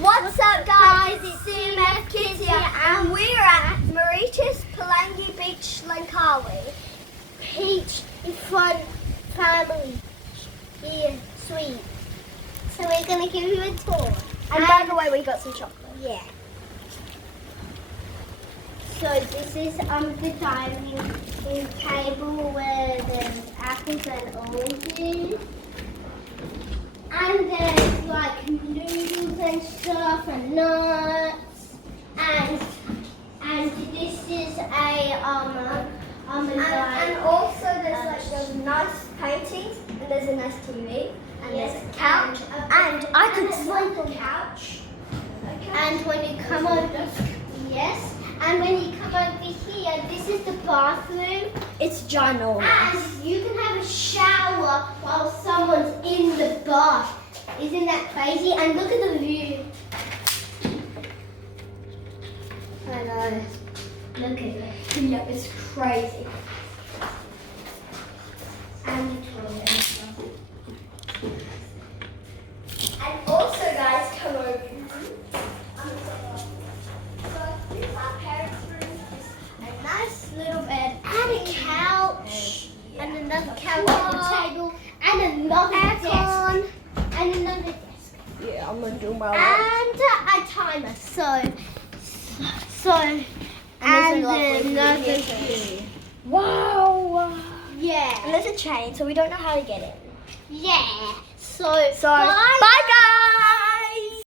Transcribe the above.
What's up guys, it's CMF Kids here and we're at Meritus Pelangi Beach, Langkawi. Peach in front family here, sweet. So we're going to give you a tour. And by the way, we got some chocolate. Yeah. So this is the dining table where there's apples and oranges. And there's like noodles and stuff and nuts. And this is and also there's like those nice paintings and there's a nice TV and there's a couch and I could sleep on the couch. And when you come over, yes. And when you come over here, this is the bathroom. It's ginormous. And you can have a shower while someone's in the bath. Isn't that crazy? And look at the view. I know. Look at it. Yeah, it's crazy. And the toilet. And also guys, come over. So this is our parents' room. A nice little bed. And a couch. And another couch Wow. and a table. And another Aircon. desk. And another desk. Yeah, I'm gonna do my work. And a timer. And another view. Wow. Yeah. And there's a chain, so we don't know how to get in. Yeah. So Bye guys.